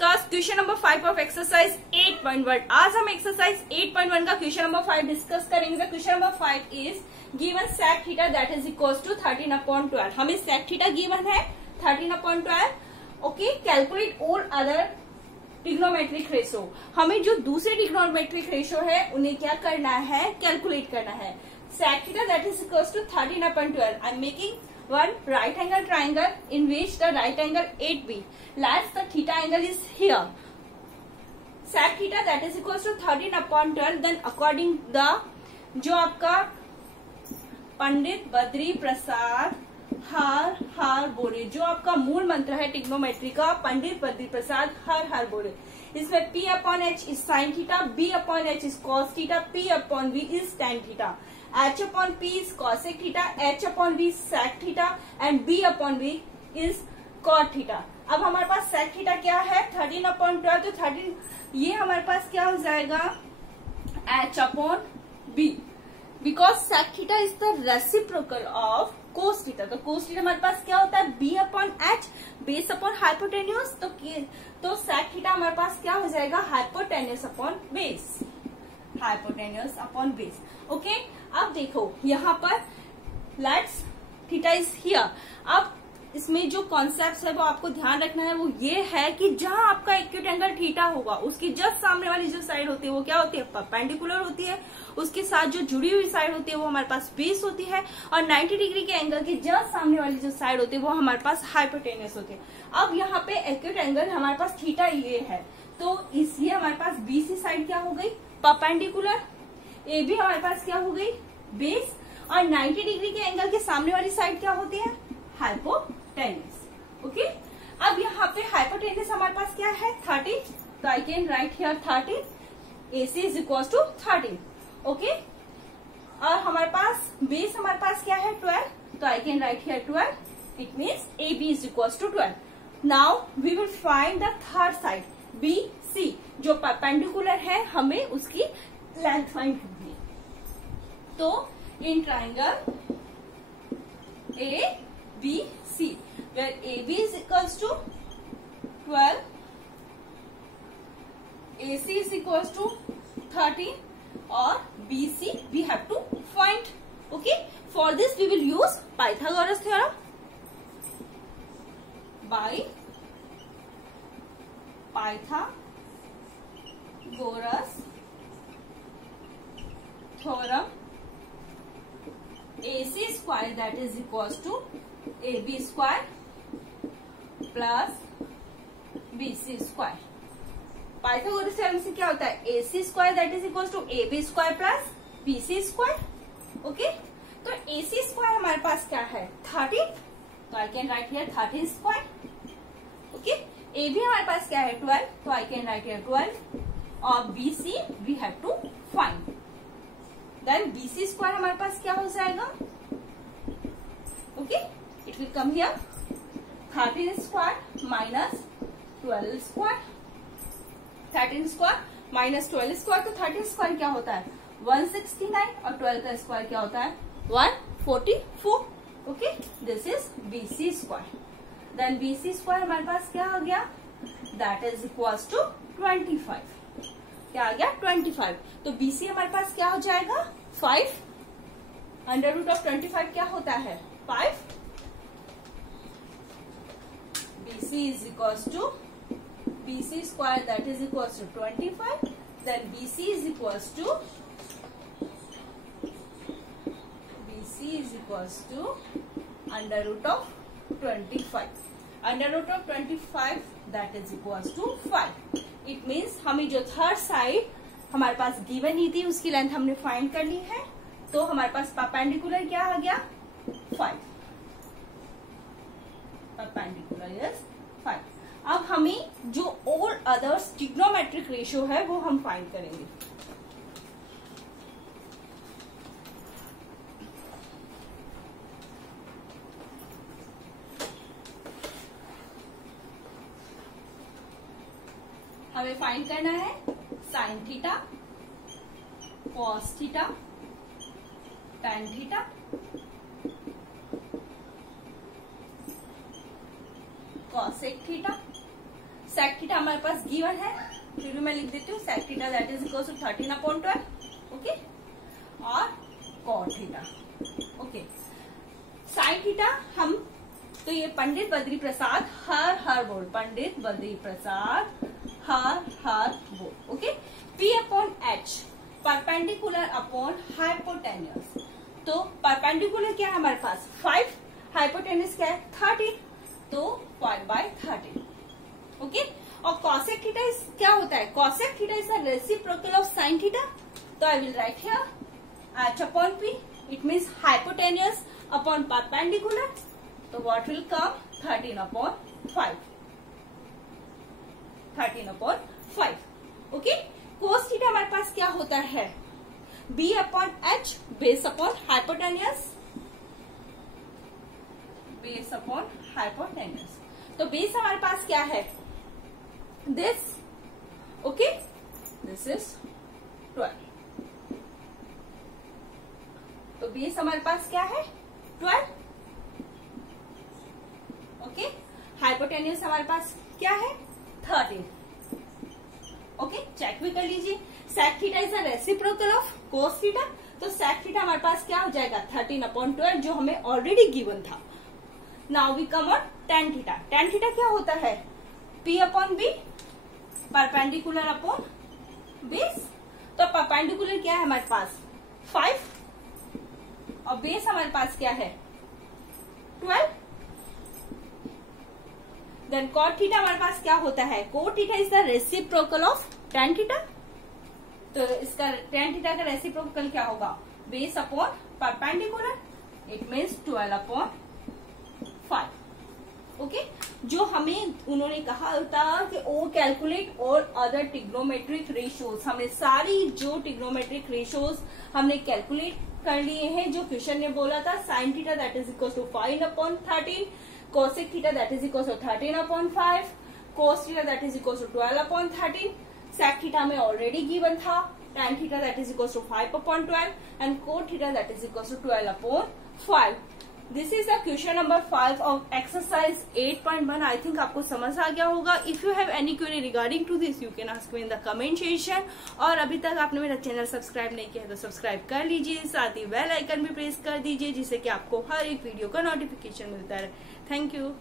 Discuss question number 5 of exercise 8.1। आज हम exercise 8.1 का क्वेश्चन नंबर 5 डिस्कस करेंगे। Question number 5 is given sec theta that is equals to 13/12। हमें sec theta given है 13/12। Okay, calculate all other trigonometric ratio. हमें जो दूसरे trigonometric ratio है उन्हें क्या करना है, कैलकुलेट करना है। sec theta that is equals to 13/12. I'm making one right angle triangle in which the right angle 8b. Let's the theta angle is here. Sec theta that is equals to 13/12. Then according the जो आपका पंडित बद्री प्रसाद हर बोले, जो आपका मूल मंत्र है trigonometry का, पंडित बद्री प्रसाद हर बोले, इसमें P/H is sine theta, B/H is cos theta, P/V is tan theta, H/P is cosec theta, H/V is sec theta and B/V is cot theta। अब हमारे पास sec theta क्या है 13/12, तो 13 ये हमारे पास क्या हो जाएगा H/B, because sec theta is the reciprocal of cos theta। तो cos theta हमारे पास क्या होता है B/H, बेस अपॉन हाइपोटेन्यूस। तो sec theta हमारे पास क्या हो जाएगा hypotenuse upon base, hypotenuse upon base. Okay, अब देखो यहाँ पर लेट्स थीटा इज हियर। अब इसमें जो कॉन्सेप्ट है वो आपको ध्यान रखना है, वो ये है कि जहां आपका एक्यूट एंगल थीटा होगा उसकी जस्ट सामने वाली जो साइड होती है वो क्या होती है, परपेंडिकुलर होती है। उसके साथ जो जुड़ी हुई साइड होती है वो हमारे पास बेस होती है, और 90 डिग्री के एंगल की जस्ट सामने वाली जो साइड होती है वो हमारे पास हाइपोटेन्यूस होती है। अब यहाँ पे एक्यूट एंगल हमारे पास थीटा ये है, तो इसलिए हमारे पास बीसी साइड क्या हो गई परपेंडिकुलर, ए बी हमारे पास क्या हो गई बेस, और 90 डिग्री के एंगल के सामने वाली साइड क्या होती है हाइपोटेन्यूस। ओके, अब यहाँ पे हाइपोटेन्यूस हमारे पास क्या है 30, तो I can write here 30, AC is equal to 30। Okay, और हमारे पास बेस हमारे पास क्या है 12, तो I can write here 12, it means AB is equal to 12। Now we will find the third side BC, जो परपेंडिकुलर है, हमें उसकी लेंथ फाइंड करनी है। तो in triangle ABC where AB is equals to 12, AC is equals to 30 और BC we have to find. Okay, for this we will use Pythagoras theorem. By Pythagoras theorem, AC square that is equals to AB square plus BC square। Pythagoras theorem से क्या होता है AC square that is equals to AB square plus BC square. Okay, तो AC square हमारे पास क्या है 30, तो I can write here 30 square. Okay, AB हमारे पास क्या है 12, तो आई कैन राइट हियर 12, और BC we have to find. Then BC square हमारे पास क्या हो जाएगा, okay, it will come here 13 square minus 12 square, 13 square minus 12 square, तो 13 स्क्वायर क्या होता है 169, और 12 का स्क्वायर क्या होता है 144। Okay, this is BC square. Then BC square हमारे पास क्या आ गया दैट इज इक्वल्स टू 25, क्या आ गया 25। तो BC हमारे पास क्या हो जाएगा 5, अंडर रूट ऑफ 25 क्या होता है 5, BC is equals to BC square that is equals to 25, then BC is equals to under root of 25, under root of 25 that is equals to 5। It means हमें जो थर्ड साइड हमारे पास given ही थी उसकी length हमने find कर ली है, तो हमारे पास परपेंडिकुलर क्या आ गया 5, परपेंडिकुलर इज 5। अब हमें जो ऑल अदर्स ट्रिग्नोमेट्रिक रेशियो है वो हम फाइंड करेंगे। हमें फाइंड करना है sine theta, cos theta, tan theta, cosec theta, sec theta हमारे पास गिवन है, फिर भी मैं लिख देती हूँ sec theta that is equal to 13/12, okay, और cot theta, okay. Sine theta हम, तो ये पंडित बद्री प्रसाद हर बोल, पंडित बद्री प्रसाद हर बोल, okay. P upon H perpendicular upon hypotenuse, तो परपेंडिकुलर क्या है हमारे पास 5, हाइपोटेन्यूस क्या है 30, तो 5/13, ओके। और कॉसेक थीटा क्या होता है, cosec theta is the reciprocal of sine theta, तो I will write here H upon P, it means hypotenuse upon perpendicular, तो what will come 13/5, 13/5, okay. Cos theta हमारे पास क्या होता है, B upon H base upon hypotenuse, base upon hypotenuse, तो base हमारे पास क्या है दिस, ओके, दिस इज 12, तो बेस हमारे पास क्या है 12, ओके। हाइपोटेन्यूस हमारे पास क्या है 13, ओके। चेक भी कर लीजिए, sec theta is the reciprocal of cos theta, तो सेक थीटा हमारे पास क्या हो जाएगा 13/12, जो हमें ऑलरेडी गिवन था। Now we come on tan theta, tan theta क्या होता है P upon B perpendicular upon base, तो परपेंडिकुलर क्या है हमारे पास 5 और बेस हमारे पास क्या है 12, देन कॉट थीटा हमारे पास क्या होता है, cot theta is the reciprocal of tan theta, तो इसका टेन थीटा का रेसिप्रोकल क्या होगा base upon perpendicular, it means 12/5, okay. जो हमें उन्होंने कहा था कि ओ कैलकुलेट और अदर ट्रिग्नोमेट्रिक रेशियोज, हमने सारी जो ट्रिग्नोमेट्रिक रेशियोज हमने कैलकुलेट कर लिए हैं, जो क्वेश्चन ने बोला था sine theta that is equal to 5/13, cosec theta that is equal to 13/5, cos theta that is equal to 12/13, sec theta में ऑलरेडी गिवन था, tan theta that is equal to 5/12 and cot theta that is equal to 12/5। This is the question number 5 of exercise 8.1। I think आपको समझ आ गया होगा। If you have any query regarding to this you can ask me in the comment section. और अभी तक आपने मेरा चैनल सब्सक्राइब नहीं किया है तो सब्सक्राइब कर लीजिए, साथ ही बेल आइकन भी प्रेस कर दीजिए जिससे कि आपको हर एक वीडियो का नोटिफिकेशन मिलता रहे। Thank you.